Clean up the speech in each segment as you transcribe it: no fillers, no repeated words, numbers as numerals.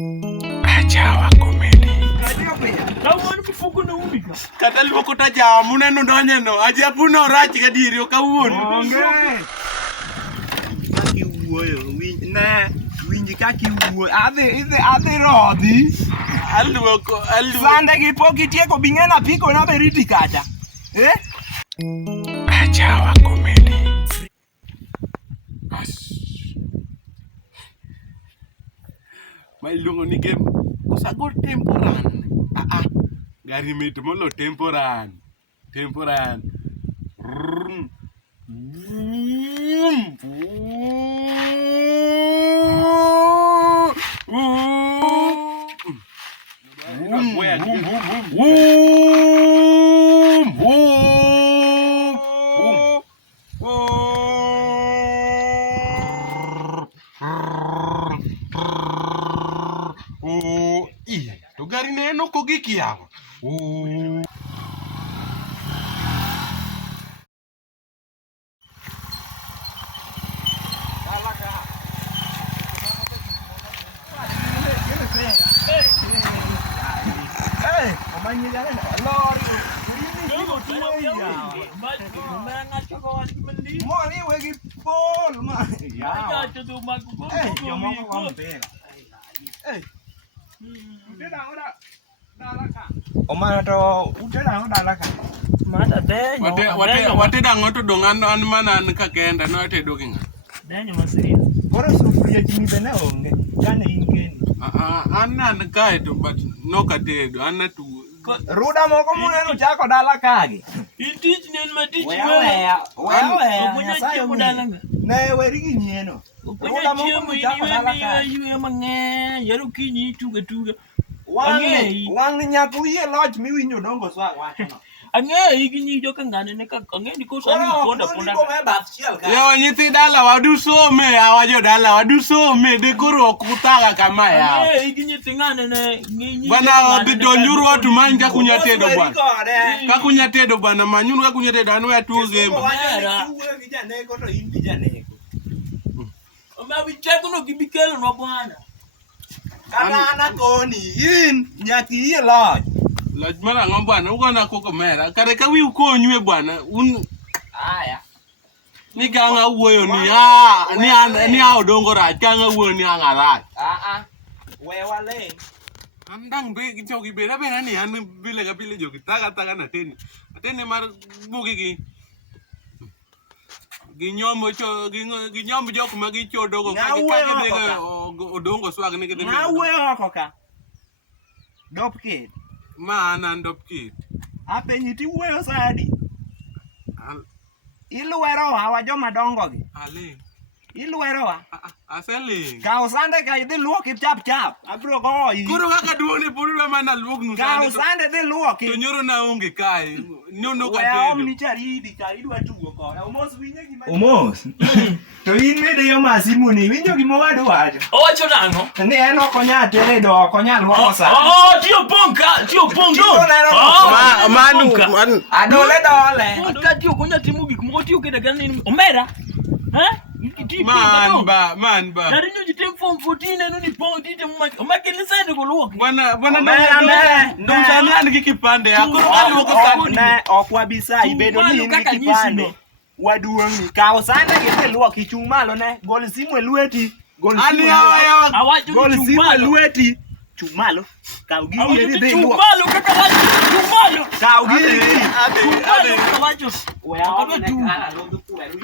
AJAWA COMEDY. Kata luoko ta jamu neno donye no ajapu no rach ga diri ka wuon onge kaki wuoyo winji kaki wuoyo adhi rodhi aluoko sande gi poki tieko bing'ena piko na beriti kacha AJAWA COMEDY. mai luongo ni game osago temporan gari mit molo temporan to gari neno kogikiawa Omana to utera odala ka Mata denyo. wateda ng'oto dong an mana an ka kenda no atedo gi ng'a Denyo masiri. koro sufuria chini bene onge kane in kendi an kae to but nokatedo an natu ruda moko muneno chako dala kagi Itich nen matich weya Nyasaye mudalanga. ne weri gi nyieno ruda moko Chiemo chako dala kagi yue mang'eny. Yaro kinyi tuga. wang' nyako yie loch miwinjo dongo swag wachono Ang'e ginyi joka ngane ne ka ang'e ni kosa ni ponda. yo nyithi dala wadu some awa jo dala wadu some de koro okutaga kama ya Ang'e ginyi tingane ne nginyi. bana donjuru watu many ka kunya tedo bwana ka kunya tedo bwana manyuru ka kunya tedo anu atuo gemba Omawi cheko no gibikelo no bwana. kata anakoni in nyaki yie loch lach mara ng'o bwana ugona koko mera kare ka wiu konywe bwana un aya ni ganga wuoyo ni odongo rach ganga wuoyo ni anga rach we wale andang be gijogi bera bera ni an bile ga bile jogi taga na teni mar bugi gi ginyomo jok ma gichodogo ka odongo swag ni gidhi ngawe oko ka dopkid ma an dopkid apenyi ti wuoyo sadi iluwerowa wa joma dongo gi ale iluwerowa aseling kaw sande ka idhi luoki chap abiro goyi koro kaka duone purura mana luok nu kaw sande dhi luoki to nyoro na onge kae nyono ka weya omni tedo charidi ka idwa tugo koda omos winje gima omos to in mede yo masimuni winjo gima wadu wacho Owacho nang'o? ni en okonya tedo okonya luoko sa Tio pongo. manu adole dole Ka tio konya timo gik moko tio keda gani omera. man ba Dari nyo jitem form 14 eno ni pong tite umakili side kuluoki. bwana Mera. an gi kipande akoro aluoko sandi ne okwabisa ibedo ni in gi kipande waduong' ni kaw sande gidhi luoki chung' malo ne gol simu e lweti gol simu e lweti chung' malo kaw gigi dhi luok Chumalo kaka wacho. Chumalo. kaw gigi Chumalo kaka wacho. weya omne kala lodo kweru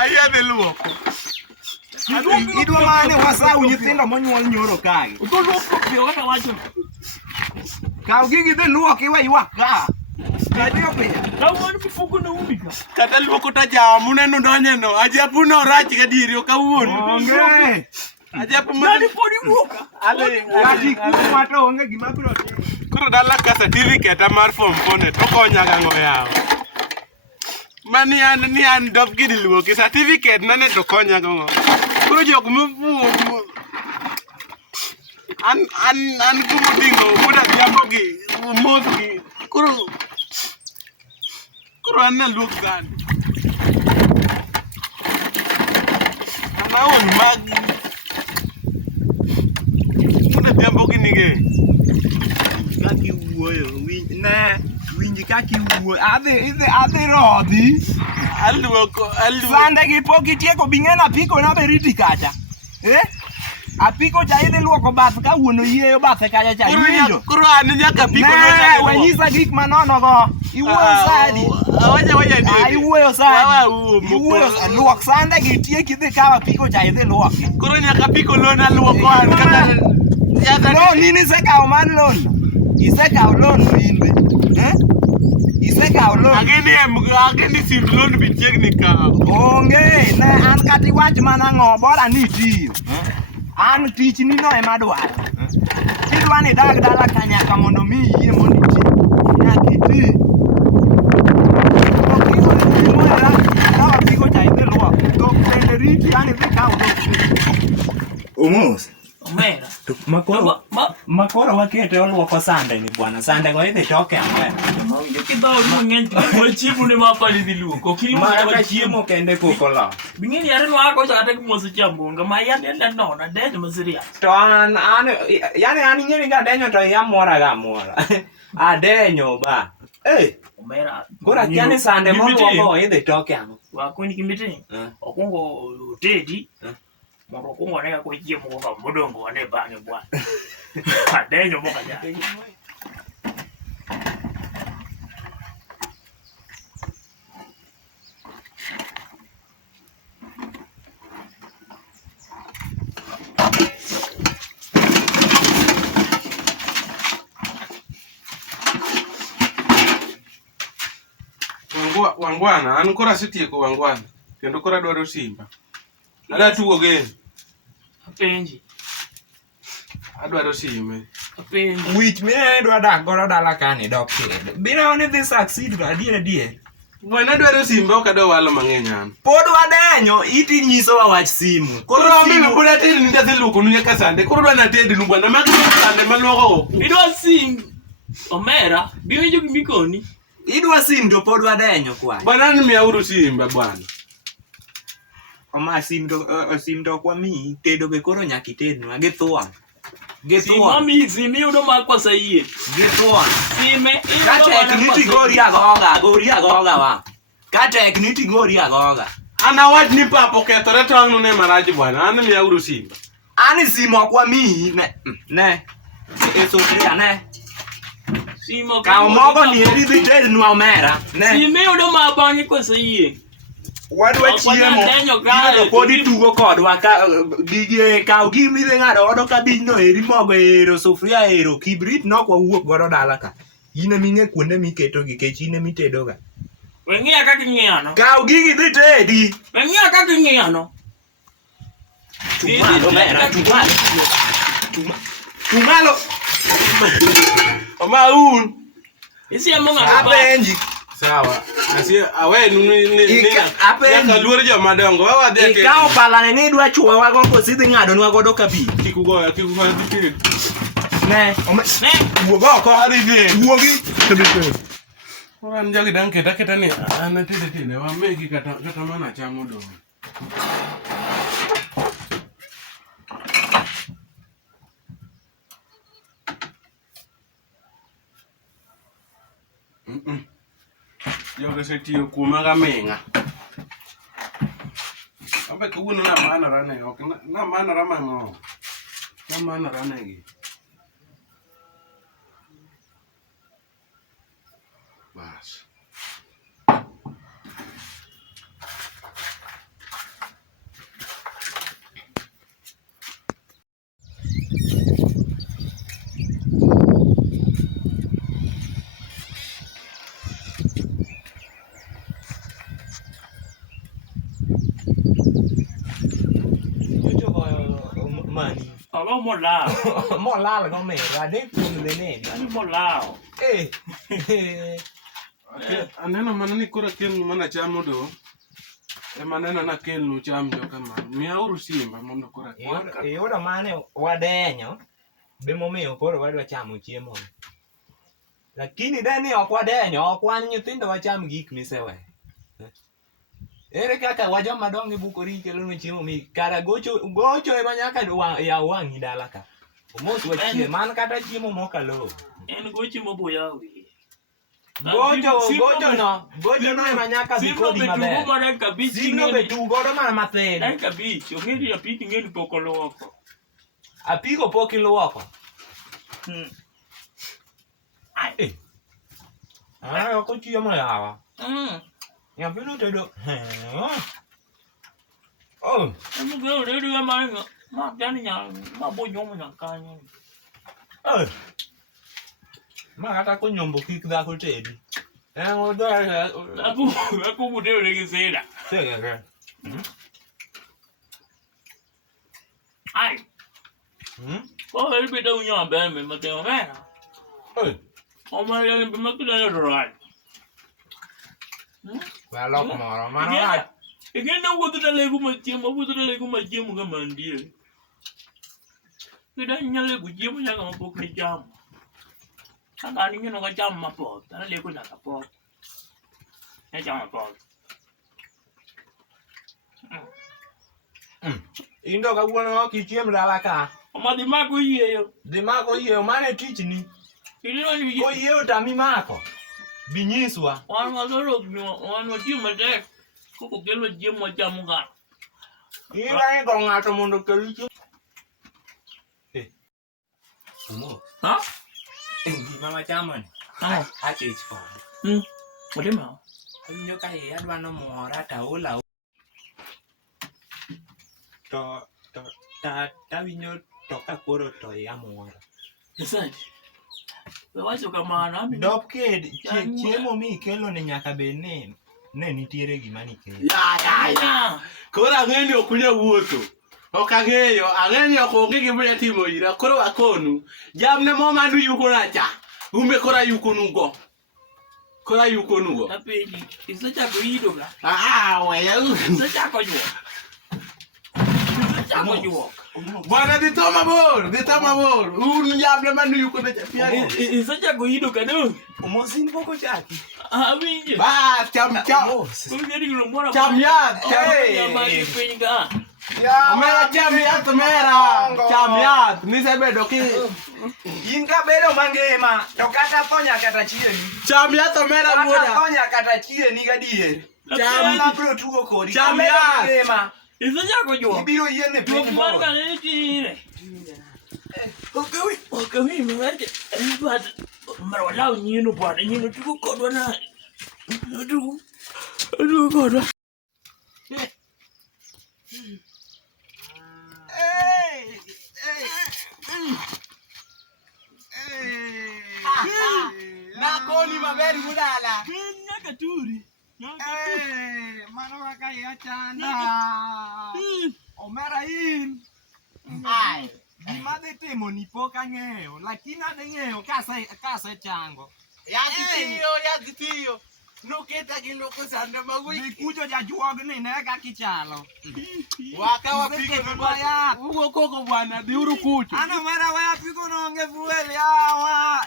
ayadhi luoko idwa mane wasau nyithindo monyuol nyoro kae Utoluoko pio kaka wacho. kaw gigi dhi luoki we ywak ka kadio pinya Kawuono mifuko na umika. kata luoko ta jamu neno donye no ajapu no rach ga diri kawuono onge ajapu Nani podi uoka? ati kuma to onge gima biro timo koro dala ka certificate mar form 4 to konya ga ngo yawo mani an dop gidi luoki certificate nane to konya ga ngo koro jok mu an kumudingo muda jambo gi mos gi koro an na luok gani naon mag kuna tempo kinige kaki wuoyo winji kaki wuoyo adhi rodhi aluoko sande gi pok itieko bing'ena apiko na beriti kacha apiko cha idhi luoko bath ka wuono yieyo bathe kacha cha iwinjo kuro an nyaka apiko no wenyisa gik manono go iwuoyo sadi iwuoyo sadi luok sande gi tiek idhi kawo apiko cha idhi luoki kuro nyaka apiko lona luoko an kata no nini isekawo man lono isekawo lono in be isekawo lono ageni simb lono bi chiegni kawo onge ne an kata iwach mana ng'o bora ni itiyo an tichni no ema dwaro kidwa ni dag dala ka nyaka mondo mi yie mondo iti nyaka iti okimoera kawo apiko cha idhi luok dhok bende riti an idhi kawo dhok omos Omera. Makoro wakete oluoko sande ni bwana. Sande go idhi toke ang'wen. Kidhao mang'eny ko chiemo ne mapali dhi luoko. Mara chiemo kende kokolo. Bing'eni yare nwako chakata kimoso chambonga ma yande nona denyo masiria. To an yani an ing'eni ga denyo to yamora ga mora. Adenyo ba. Omera. Kora kiani sande moluoko idhi toke ang'o. Wakoni kimiti. Okungo tedi. Mondo kungo nega kwa chiemo kwa modongo wane bange bwana. Adenyo moka ja. Wangwana, an kora setieko wangwana. Kendo kora dwaro simba. Ada tugo gen. Apenji. Adwaro sime. Apenji. Wich mine dwa dak godo dala kani dok kendo. Biro ni dhi succeed to adier. Bwana dwaro simba ok adwa walo mang'eny an. Pod wadenyo iti nyisowa wach simu. Koro mimi pod atedi ni nyathi luoko nu nyaka sande. Koro dwa natedi nu bwana magi sande maluoko go. Idwa sim. Omera, biwinjo gimikoni. Idwa sim to pod wadenyo kwa. Bwana ni miyauru simba bwana. Oma sim to kwa mi tedo be koro nyaki tednwa gi thuon. Simi yudo makwa sayie. Gi thuon. Sime Ka tekniti gori agoga wa. Ka tekniti gori agoga. Ana wach ni papo kethore tong' nu ne marach bwana. An miyauru simba. Ani simo kwa mi ne. Sofia ne. Simo Ka mogo ni eri dhi tednwa Omera. Ne. Simi yudo mabangi kwa sayie. Wadwa chiemo gido pod itugo kodwa ka gige kaw gimi dhi ng'ado odo kabijno eri mogo ero sufria ero kibrit nok wawuok godo dala ka in eming'e kuonde miketo gi kech in emitedo ga Weng'ia kaka ing'iyano. kaw gigi dhi tedi Weng'ia kaka ing'iyano. Tumalo Omaun. Isiemo ng'ato apenji Sawa. Asia awe nu ni nyaka luor joma dongo. Wawa dhi ake. ikaw palane ni idwa chwowa go kosidhi ng'ado nwa godo kabich Kikugoya dhi. ne wuog oko wuogi Wan jogi dang keta ni an tede wamegi kata mana chamo dong. Jogi setiyo kuma gaming'a. Ambe kawuono na manora ne ok na manora mang'o. Na manora ne gi. Bas. Alo molao. molal gomera adek kuom dhenedi Ani molao. Aneno mana ni kora kelnu mana chamo do. Ema neno na kelnu cham jo kamano. Miyauru simba mondo kora. Iyudo mane wadenyo be momiyo koro wadwa chamo chiemo lakini deni ok wadenyo ok wan nyithindo wacham gik misewe Ere kaka wajo madongo bukori kelo no chiemo mi kara gocho ema nyaka ya wangi dala ka. Omos wachie man kata chiemo mokalo. En gocho moboya wi. Gocho no ema nyaka bikodi maber. Sino be tu godo mana mathin. En kabich, ong'eni apiki ng'eni pok oluoko. Apiko pok iluoko. Ai. Ko chiemo yawa. Nyapino tedo. Oh. Amo gero redo ya manga. Ma gani nya, ma bo nyomo nya kanyo. Ma kata ko nyombo kik dhako tedi. Odo aku budeo lagi seda. Sega. Ai. Ko heri beda unya be me mateo me. O ma ya be ma kuda ro. Well, moro mana. Igenda wuotho dalego machiemo ga mandie. Kida nyale gujiemo nyaka mapok ni jam. Kaka ni ngino ga jam mapok, dalego nyaka pok. Ne jam mapok. Indo ka wuono ok ichiem dala ka. Oma di mako yieyo. Di mako yieyo mane tich ni. Kidino ni ko yieyo tami mako. Binyiswa. Wan waloro wan wati matek. Koko kelo jiemo jamu ga. Ira go ngato mondo kelu. Umo. Ha? Mama chaman. Ha chich ko. Wadi ma. Nyo ka e adwa no mora ta ola. Ta winyo to ka koro to ya mora. Asante. Wacho kamano. Dop ked chiemo mi kelo ne nyaka be ne nitiere gima nikelo. Ya. Koro ang'eni okunya wuotho. Ok ang'eyo ok onge gima timo ira. Koro akonu. Jamne mo mandu yuko nacha. Umbe kora yuko nugo. Tapeni. Isacha go ido ga. Weya. Isacha ko juo. Bwana ditoma bor. Jamne mandu yuko nacha. Isacha go ido ka do. Omosin poko chaki. Winje. Ba cham. Cham yat. Omera cham yat. Nisebedo ki. Inga bedo mangema. To kata ponya kata chieni. Cham yat omera muda. Kata ponya kata chieni gadier. Cham bro tugo kodi. Cham yat. Isacha go juo. Ibiro yiene piny Mar ka ne tire. Okay, mwaje. But marwala nyino bwana, nyino tuko kodwa na. Tuko kodwa. Nakoni maberi mudala. Nyaka turi. Mano kaka ya chanda. Omera in. Ai. Gima de temo ni pok ang'eyo, lakini ade ng'eyo kase chango. Yadhi tiyo. Noketa gi loko sanda magui. Kucho jajuogni ne kaka ichalo. Waka wapige bwana. Ugo koko bwana, diuru kucho. Ano mera waya piko nonge fuel yawa.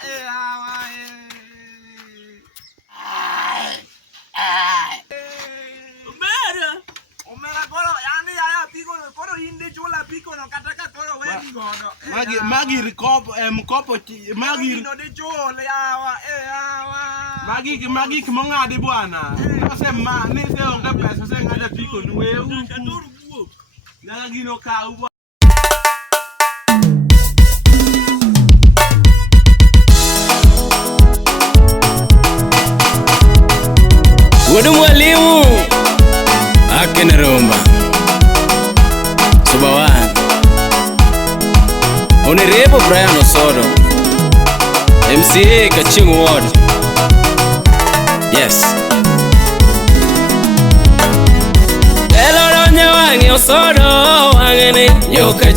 Omera koro yani ya piko koro inde chula piko no kata ka koro wendi godo. Magi mkopo magi no de chula yawa. Magi kimong'adi bwana. Ni se onge pesa se ng'ada piko nuwe. Nyaka gino kaw. Wudu mwalimu akina rumba Subawan Honorable Brian Osodo MCA Kachingu Ward. Yes. Hello Ronya wangi Osodo wangene yo Kachingu